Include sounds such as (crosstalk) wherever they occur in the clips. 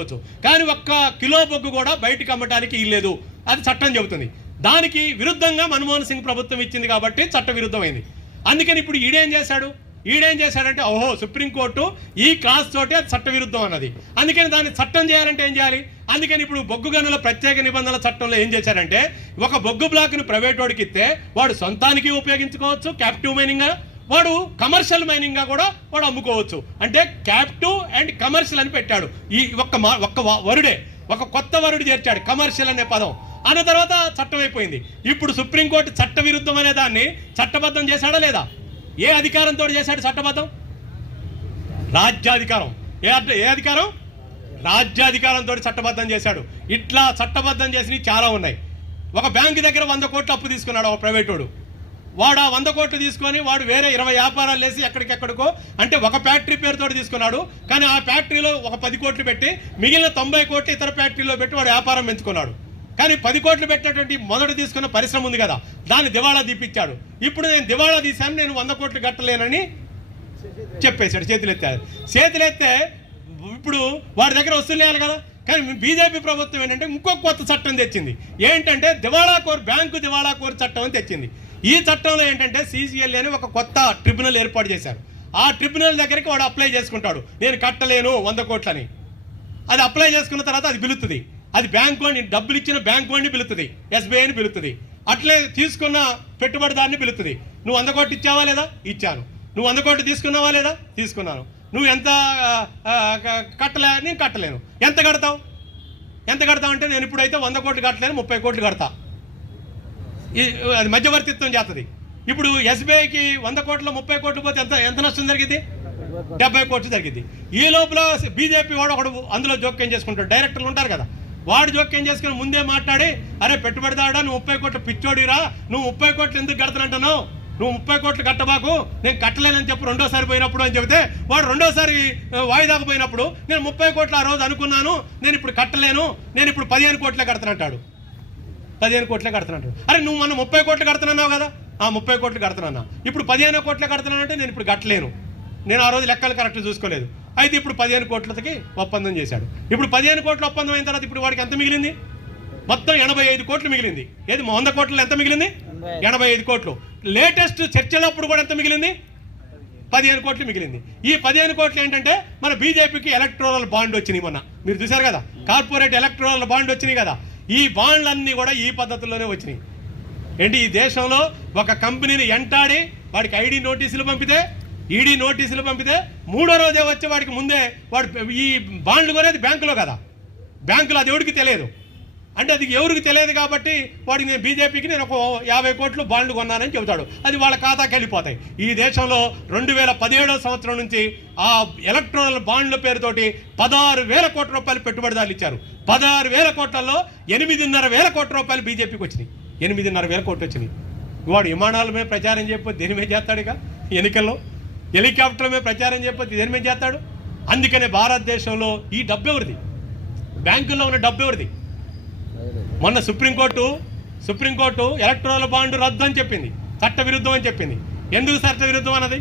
అమ్ముకోవచ్చు కానీ ఒక్క కిలో బొగ్గు కూడా బయటికి అమ్మటానికి ఇల్లేదు అది చట్టం చెబుతుంది. దానికి విరుద్ధంగా మన్మోహన్ సింగ్ ప్రభుత్వం ఇచ్చింది కాబట్టి చట్ట విరుద్ధమైంది. అందుకని ఇప్పుడు ఈడేం చేశాడు? ఈడేం చేశాడంటే ఓహో సుప్రీంకోర్టు ఈ క్లాస్ తోటి అది చట్ట విరుద్ధం అన్నది. అందుకని దాన్ని చట్టం చేయాలంటే ఏం చేయాలి? అందుకని ఇప్పుడు బొగ్గు గనుల ప్రత్యేక నిబంధనల చట్టంలో ఏం చేశారంటే ఒక బొగ్గు బ్లాక్ను ప్రైవేట్ వాడికి ఇస్తే వాడు సొంతానికి ఉపయోగించుకోవచ్చు క్యాప్టివ్ మైనింగ్గా వాడు కమర్షియల్ మైనింగ్గా కూడా వాడు అమ్ముకోవచ్చు. అంటే క్యాప్టివ్ అండ్ కమర్షియల్ అని పెట్టాడు. ఈ ఒక్క మా ఒక్క వరుడే ఒక కొత్త వరుడు చేర్చాడు కమర్షియల్ అనే పదం. అన్న తర్వాత చట్టం అయిపోయింది. ఇప్పుడు సుప్రీంకోర్టు చట్ట విరుద్ధం అనే దాన్ని చట్టబద్ధం చేశాడా లేదా? ఏ అధికారంతో చేశాడు చట్టబద్ధం? రాజ్యాధికారం. ఏ ఏ అధికారం? రాజ్యాధికారంతో చట్టబద్ధం చేశాడు. ఇట్లా చట్టబద్ధం చేసినవి చాలా ఉన్నాయి. ఒక బ్యాంకు దగ్గర వంద కోట్లు అప్పు తీసుకున్నాడు ఒక ప్రైవేటోడు. వాడు ఆ వంద కోట్లు తీసుకొని వాడు వేరే ఇరవై వ్యాపారాలు వేసి ఎక్కడికెక్కడికో అంటే ఒక ఫ్యాక్టరీ పేరుతో తీసుకున్నాడు. కానీ ఆ ఫ్యాక్టరీలో ఒక పది కోట్లు పెట్టి మిగిలిన తొంభై కోట్లు ఇతర ఫ్యాక్టరీలో పెట్టి వాడు వ్యాపారం పెంచుకున్నాడు. కానీ పది కోట్లు పెట్టినటువంటి మొదట తీసుకున్న పరిశ్రమ ఉంది కదా దాన్ని దివాళా తీపిచ్చాడు ఇప్పుడు నేను దివాళా తీశాను నేను వంద కోట్లు కట్టలేనని చెప్పేశాడు చేతులెత్తాడు చేతులెత్తే ఇప్పుడు వాడి దగ్గర వసూలు కదా. కానీ బీజేపీ ప్రభుత్వం ఏంటంటే ఇంకో కొత్త చట్టం తెచ్చింది. ఏంటంటే దివాళా కోర్ బ్యాంకు దివాళా కోర్ చట్టం అని తెచ్చింది. ఈ చట్టంలో ఏంటంటే సీసీఎల్ఏ అని ఒక కొత్త ట్రిబ్యునల్ ఏర్పాటు చేశారు. ఆ ట్రిబ్యునల్ దగ్గరికి వాడు అప్లై చేసుకుంటాడు. నేను కట్టలేను వంద కోట్లని. అది అప్లై చేసుకున్న తర్వాత అది పిలుతుంది అది బ్యాంక్ వాడిని డబ్బులు ఇచ్చిన బ్యాంక్ వాడిని ఎస్బీఐ ఎస్బీఐని పిలుతుంది అట్లే తీసుకున్న పెట్టుబడిదారిని పిలుస్తుంది నువ్వు వంద కోట్లు ఇచ్చావా లేదా? ఇచ్చాను. నువ్వు వంద కోట్లు తీసుకున్నావా లేదా? తీసుకున్నాను. నువ్వు ఎంత కట్టలే? నేను కట్టలేను. ఎంత కడతావు? ఎంత కడతావు అంటే నేను ఇప్పుడైతే వంద కోట్లు కట్టలేను ముప్పై కోట్లు కడతా. అది మధ్యవర్తిత్వం చేస్తుంది. ఇప్పుడు ఎస్బీఐకి వంద కోట్ల ముప్పై కోట్లు పోతే ఎంత ఎంత నష్టం జరిగింది? డెబ్బై కోట్లు జరిగింది. ఈ లోపల బీజేపీ వాడు ఒకడు అందులో జోక్యం చేసుకుంటాడు. డైరెక్టర్లు ఉంటారు కదా. వాడు జోక్యం చేసుకుని ముందే మాట్లాడి అరే పెట్టుబడిదాడా నువ్వు ముప్పై కోట్లు పిచ్చోడిరా నువ్వు ముప్పై కోట్లు ఎందుకు కడతానంటున్నావు? నువ్వు ముప్పై కోట్లు కట్టబాకు నేను కట్టలేనని చెప్పి రెండోసారి పోయినప్పుడు అని చెబితే వాడు రెండోసారి ఆ, వాయిదాకు పోయినప్పుడు నేను ముప్పై కోట్లు ఆ రోజు అనుకున్నాను నేను ఇప్పుడు కట్టలేను నేను ఇప్పుడు పదిహేను కోట్లే కడతానంటాడు. పదిహేను కోట్లే కడుతున్నాడు అరే నువ్వు మొన్న ముప్పై కోట్లు కడుతున్నావు కదా? ఆ ముప్పై కోట్లు కడుతున్నా ఇప్పుడు పదిహేను కోట్లే కడుతున్నానంటే నేను ఇప్పుడు కట్టలేను. నేను ఆ రోజు లెక్కలు కరెక్ట్ చూసుకోలేదు. అయితే ఇప్పుడు పదిహేను కోట్లకి ఒప్పందం చేశాడు. ఇప్పుడు పదిహేను కోట్ల ఒప్పందం అయిన తర్వాత ఇప్పుడు వాడికి ఎంత మిగిలింది? మొత్తం ఎనభై ఐదు కోట్లు మిగిలింది. ఏది వంద కోట్లు ఎంత మిగిలింది? ఎనభై ఐదు. కోట్లు. లేటెస్ట్ చర్చలప్పుడు కూడా ఎంత మిగిలింది? పదిహేను కోట్లు మిగిలింది. ఈ పదిహేను కోట్లు ఏంటంటే మన బీజేపీకి ఎలక్ట్రోరల్ బాండ్ వచ్చినాయి మొన్న. మీరు చూశారు కదా? కార్పొరేట్ ఎలక్ట్రోరల్ బాండ్ వచ్చినాయి కదా? ఈ బాండ్లన్నీ కూడా ఈ పద్ధతిలోనే వచ్చినాయి. ఏంటి? ఈ దేశంలో ఒక కంపెనీని ఎంటాడి వాడికి ఐడి నోటీసులు పంపితే ఈడీ నోటీసులు పంపితే మూడో రోజే వచ్చే వాడికి ముందే వాడు ఈ బాండ్లు కొనేది బ్యాంకులో కదా. బ్యాంకులో అది ఎవడికి తెలియదు. అంటే అది ఎవరికి తెలియదు కాబట్టి వాడికి నేను బీజేపీకి నేను ఒక యాభై కోట్లు బాండ్లు కొన్నానని చెబుతాడు. అది వాళ్ళ ఖాతాకి వెళ్ళిపోతాయి. ఈ దేశంలో రెండు వేల పదిహేడవ సంవత్సరం నుంచి ఆ ఎలక్ట్రానల్ బాండ్ల పేరుతోటి పదహారు వేల కోట్ల రూపాయలు పెట్టుబడిదారులు ఇచ్చారు. పదహారు వేల కోట్లలో ఎనిమిదిన్నర వేల కోట్ల రూపాయలు బీజేపీకి వచ్చినాయి. ఎనిమిదిన్నర వేల కోట్లు వచ్చినాయి. వాడు విమానాల మీద ప్రచారం చేయకపోతే దేని మీద చేస్తాడుగా ఎన్నికల్లో? హెలికాప్టర్ల మీద ప్రచారం చేయకపోతే దేని మీద చేస్తాడు? అందుకనే భారతదేశంలో ఈ డబ్బు ఎవరిది? బ్యాంకుల్లో ఉన్న డబ్బు ఎవరిది? మొన్న సుప్రీంకోర్టు సుప్రీంకోర్టు ఎలక్ట్రల్ బాండ్ రద్దు అని చెప్పింది. చట్ట విరుద్ధం అని చెప్పింది. ఎందుకు చట్ట విరుద్ధం అన్నది?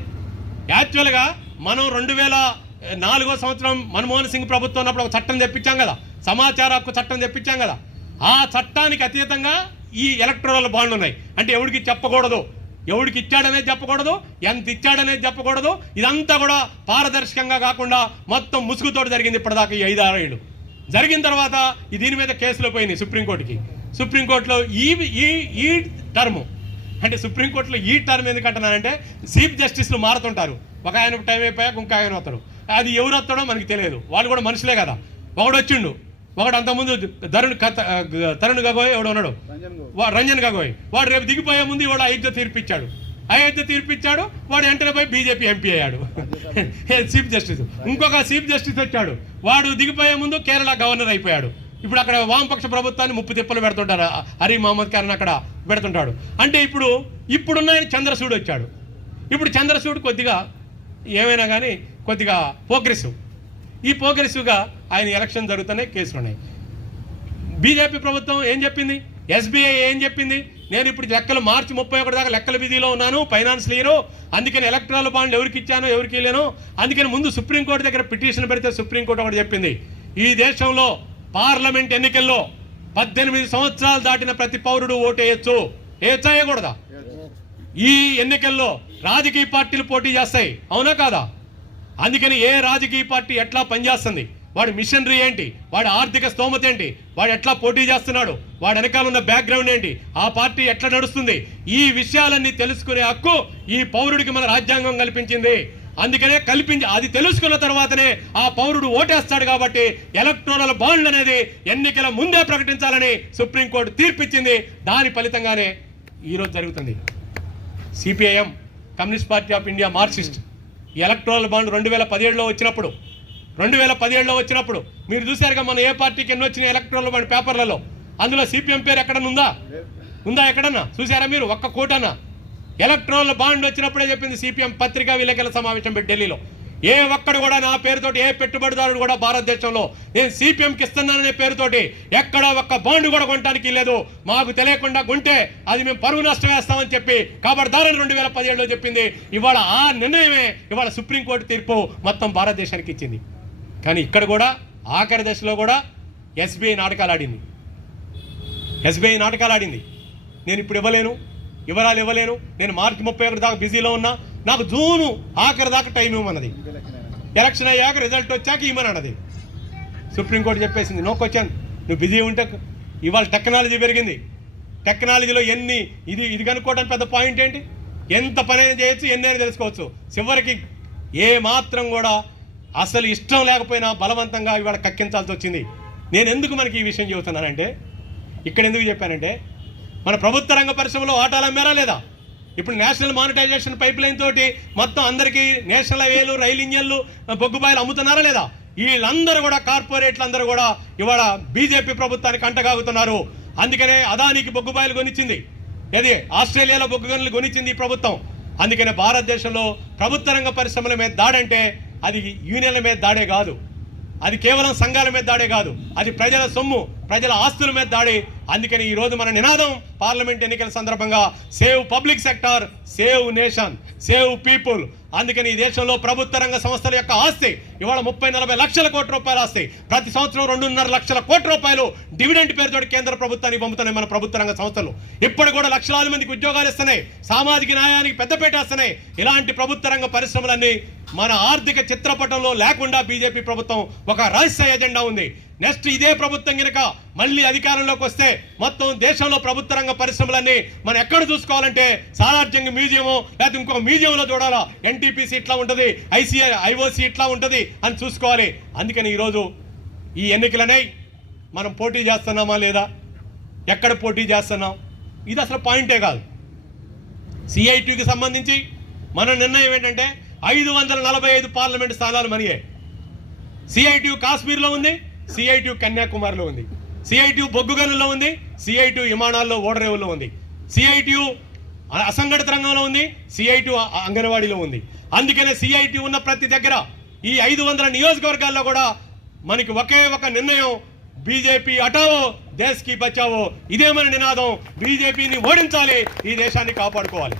యాక్చువల్గా మనం రెండు వేల నాలుగో సంవత్సరం మన్మోహన్ సింగ్ ప్రభుత్వం ఉన్నప్పుడు ఒక చట్టం తెప్పించాం కదా. సమాచార హక్కు చట్టం తెప్పించాం కదా. ఆ చట్టానికి అతీతంగా ఈ ఎలక్ట్రల్ బాండ్లు ఉన్నాయి. అంటే ఎవడికి చెప్పకూడదు? ఎవడికి ఇచ్చాడనేది చెప్పకూడదు? ఎంత ఇచ్చాడనేది చెప్పకూడదు? ఇదంతా కూడా పారదర్శకంగా కాకుండా మొత్తం ముసుగుతోటి జరిగింది ఇప్పటిదాకా ఈ ఐదు ఆరు ఏళ్ళు జరిగిన తర్వాత ఈ దీని మీద కేసులు పోయినాయి సుప్రీంకోర్టుకి. సుప్రీంకోర్టులో ఈ ఈ ఈ టర్మ్ అంటే సుప్రీంకోర్టులో ఈ టర్మ్ ఎందుకంటున్నానంటే చీఫ్ జస్టిస్లు మారుతుంటారు. ఒక ఆయన టైం అయిపోయాక ఇంకో ఆయన వస్తాడు. అది ఎవరు వస్తాడో మనకి తెలియదు. వాళ్ళు కూడా మనుషులే కదా. ఒకడు వచ్చిండు. ఒకడు అంతకుముందు ధరుణ్ తరుణ్ గగోయ్ ఎవడు ఉన్నాడు. రంజన్ గగోయ్. వాడు రేపు దిగిపోయే ముందు వాడు అయోధ్య తీర్పిచ్చాడు అయోధ్య తీర్పిచ్చాడు వాడు వెంటనే పోయి బీజేపీ ఎంపీ అయ్యాడు. (laughs) Chief justice. ఇంకొక చీఫ్ జస్టిస్ వచ్చాడు. వాడు దిగిపోయే ముందు కేరళ గవర్నర్ అయిపోయాడు. ఇప్పుడు అక్కడ వామపక్ష ప్రభుత్వాన్ని ముప్పు తిప్పలు పెడుతుంటారు. హరి మహమ్మద్ ఖాన్ అక్కడ పెడుతుంటాడు. అంటే ఇప్పుడు ఇప్పుడున్న చంద్రసూడు వచ్చాడు. ఇప్పుడు చంద్రసూడు కొద్దిగా ఏమైనా కానీ కొద్దిగా ప్రోగ్రెసివ్ ఈ ప్రోగ్రెసివ్గా ఆయన ఎలక్షన్ జరుగుతున్నాయి కేసులు ఉన్నాయి బీజేపీ ప్రభుత్వం ఏం చెప్పింది? ఎస్బీఐ ఏం చెప్పింది? నేను ఇప్పుడు లెక్కలు మార్చి ముప్పై ఒకటి దాకా లెక్కల విధిలో ఉన్నాను ఫైనాన్స్ లీరు అందుకని ఎలక్ట్రాల్ బాండ్లు ఎవరికి ఇచ్చానో ఎవరికి లేను అందుకని ముందు సుప్రీంకోర్టు దగ్గర పిటిషన్ పెడితే సుప్రీంకోర్టు ఒకటి చెప్పింది. ఈ దేశంలో పార్లమెంట్ ఎన్నికల్లో పద్దెనిమిది సంవత్సరాలు దాటిన ప్రతి పౌరుడు ఓటేయచ్చు. ఏచాయకూడదా ఈ ఎన్నికల్లో రాజకీయ పార్టీలు పోటీ చేస్తాయి. అవునా కాదా? అందుకని ఏ రాజకీయ పార్టీ ఎట్లా పనిచేస్తుంది? వాడి మిషనరీ ఏంటి? వాడి ఆర్థిక స్తోమత ఏంటి? వాడు ఎట్లా పోటీ చేస్తున్నాడు? వాడు వెనకాల ఉన్న బ్యాక్గ్రౌండ్ ఏంటి? ఆ పార్టీ ఎట్లా నడుస్తుంది? ఈ విషయాలన్నీ తెలుసుకునే హక్కు ఈ పౌరుడికి మన రాజ్యాంగం కల్పించింది. అందుకనే కల్పించి అది తెలుసుకున్న తర్వాతనే ఆ పౌరుడు ఓటేస్తాడు కాబట్టి ఎలక్ట్రోనల్ బాండ్ అనేది ఎన్నికల ముందే ప్రకటించాలని సుప్రీంకోర్టు తీర్పిచ్చింది. దాని ఫలితంగానే ఈరోజు జరుగుతుంది. CPIM communist party of India Marxist. Electoral bond రెండు వేల పదిహేడులో వచ్చినప్పుడు రెండు వేల పదిహేడులో వచ్చినప్పుడు మీరు చూశారుగా మన ఏ పార్టీకి ఎన్ని వచ్చిన ఎలక్ట్రల్ పేపర్లలో? అందులో సిపిఎం పేరు ఎక్కడన్నా ఉందా ఉందా ఎక్కడన్నా? చూసారా మీరు? ఒక్క కోటనా. ఎలక్ట్రల్ బాండ్ వచ్చినప్పుడే చెప్పింది సిపిఎం పత్రికా విలేకరుల సమావేశం పెట్టి ఢిల్లీలో. ఏ ఒక్కడు కూడా నా పేరుతోటి ఏ పెట్టుబడిదారుడు కూడా భారతదేశంలో నేను సిపిఎంకి ఇస్తున్నాననే పేరుతోటి ఎక్కడ ఒక్క బాండ్ కూడా కొనడానికి లేదు. మాకు తెలియకుండా కొంటే అది మేము పరువు నష్టం వేస్తామని చెప్పి కాబట్టిదారని రెండు వేల పదిహేడులో చెప్పింది. ఇవాళ ఆ నిర్ణయమే ఇవాళ సుప్రీంకోర్టు తీర్పు మొత్తం భారతదేశానికి ఇచ్చింది. కానీ ఇక్కడ కూడా ఆఖరి దశలో కూడా ఎస్బీఐ నాటకాలు ఆడింది ఎస్బీఐ నాటకాలు ఆడింది నేను ఇప్పుడు ఇవ్వలేను వివరాలు ఇవ్వలేను నేను మార్చి ముప్పై ఒకటి దాకా బిజీలో ఉన్నా నాకు జూను ఆఖరి దాకా టైం ఇవ్వమన్నది. ఎలక్షన్ అయ్యాక రిజల్ట్ వచ్చాక ఇవ్వమని అన్నది సుప్రీంకోర్టు చెప్పేసింది నో క్వశ్చన్ నువ్వు బిజీ ఉంటే ఇవాళ టెక్నాలజీ పెరిగింది. టెక్నాలజీలో ఎన్ని ఇది ఇది కనుక్కోవడానికి పెద్ద పాయింట్ ఏంటి? ఎంత పని అయినా చేయొచ్చు ఎన్ని అయినా తెలుసుకోవచ్చు. చివరికి ఏ మాత్రం కూడా అసలు ఇష్టం లేకపోయినా బలవంతంగా ఇవాళ కక్కించాల్సి వచ్చింది. నేను ఎందుకు మనకి ఈ విషయం చెబుతున్నానంటే ఇక్కడ ఎందుకు చెప్పానంటే మన ప్రభుత్వ రంగ పరిశ్రమలో వాటాలు అమ్మారా లేదా? ఇప్పుడు నేషనల్ మానిటైజేషన్ పైప్ లైన్ తోటి మొత్తం అందరికీ నేషనల్ హైవేలు రైలు ఇంజన్లు బొగ్గుబాయిలు అమ్ముతున్నారా లేదా? వీళ్ళందరూ కూడా కార్పొరేట్లు అందరూ కూడా ఇవాళ బీజేపీ ప్రభుత్వానికి అంటగాగుతున్నారు. అందుకనే అదానికి బొగ్గుబాయిలు కొనిచ్చింది. ఏది? ఆస్ట్రేలియాలో బొగ్గు గనులు కొనిచ్చింది ఈ ప్రభుత్వం. అందుకనే భారతదేశంలో ప్రభుత్వ రంగ పరిశ్రమల మీద దాడంటే అది యూనియన్ల మీద దాడే కాదు. అది కేవలం సంఘాల మీద దాడే కాదు. అది ప్రజల సొమ్ము ప్రజల ఆస్తుల మీద దాడి. అందుకని ఈ రోజు మన నినాదం పార్లమెంట్ ఎన్నికల సందర్భంగా save public sector save nation save people. అందుకని ఈ దేశంలో ప్రభుత్వ రంగ సంస్థల యొక్క ఆస్తి ఇవాళ ముప్పై నలభై లక్షల కోట్ల రూపాయల ఆస్తి. ప్రతి సంవత్సరం రెండున్నర లక్షల కోట్ల రూపాయలు డివిడెంట్ పేరుతో కేంద్ర ప్రభుత్వానికి పంపుతున్నాయి మన ప్రభుత్వ రంగ సంస్థలు. ఇప్పుడు కూడా లక్షలాది మందికి ఉద్యోగాలు ఇస్తున్నాయి. సామాజిక న్యాయానికి పెద్దపేట వస్తున్నాయి. ఇలాంటి ప్రభుత్వ రంగ పరిశ్రమలన్నీ మన ఆర్థిక చిత్రపటంలో లేకుండా బీజేపీ ప్రభుత్వం ఒక రహస్య ఎజెండా ఉంది. నెక్స్ట్ ఇదే ప్రభుత్వం కనుక మళ్ళీ అధికారంలోకి వస్తే మొత్తం దేశంలో ప్రభుత్వ రంగ పరిశ్రమలన్నీ మనం ఎక్కడ చూసుకోవాలంటే సాలార్జంగ్ మ్యూజియము లేకపోతే ఇంకొక మ్యూజియంలో చూడాలా? ఎన్టీపీసీ ఇట్లా ఉంటుంది ఐసీఐ ఐఓసీ ఇట్లా ఉంటుంది అని చూసుకోవాలి. అందుకని ఈరోజు ఈ ఎన్నికలనే మనం పోటీ చేస్తున్నామా లేదా? ఎక్కడ పోటీ చేస్తున్నాం? ఇది అసలు పాయింటే కాదు. సిఐటికి సంబంధించి మన నిర్ణయం ఏంటంటే ఐదు వందల నలభై ఐదు పార్లమెంట్ స్థానాలు మనయే సిఐటియు కాశ్మీర్లో ఉంది సిఐటియు కన్యాకుమారిలో ఉంది సిఐటియు బొగ్గుగనుల్లో ఉంది సిఐటియు విమానాల్లో ఓడరేవుల్లో ఉంది సిఐటియు అసంఘటిత రంగంలో ఉంది సిఐటియు అంగన్వాడీలో ఉంది. అందుకనే సిఐటి ఉన్న ప్రతి దగ్గర ఈ ఐదు వందల నియోజకవర్గాల్లో కూడా మనకి ఒకే ఒక నిర్ణయం బీజేపీ అటావో దేశ్కి బచావో. ఇదే మన నినాదం బీజేపీని ఓడించాలి ఈ దేశాన్ని కాపాడుకోవాలి.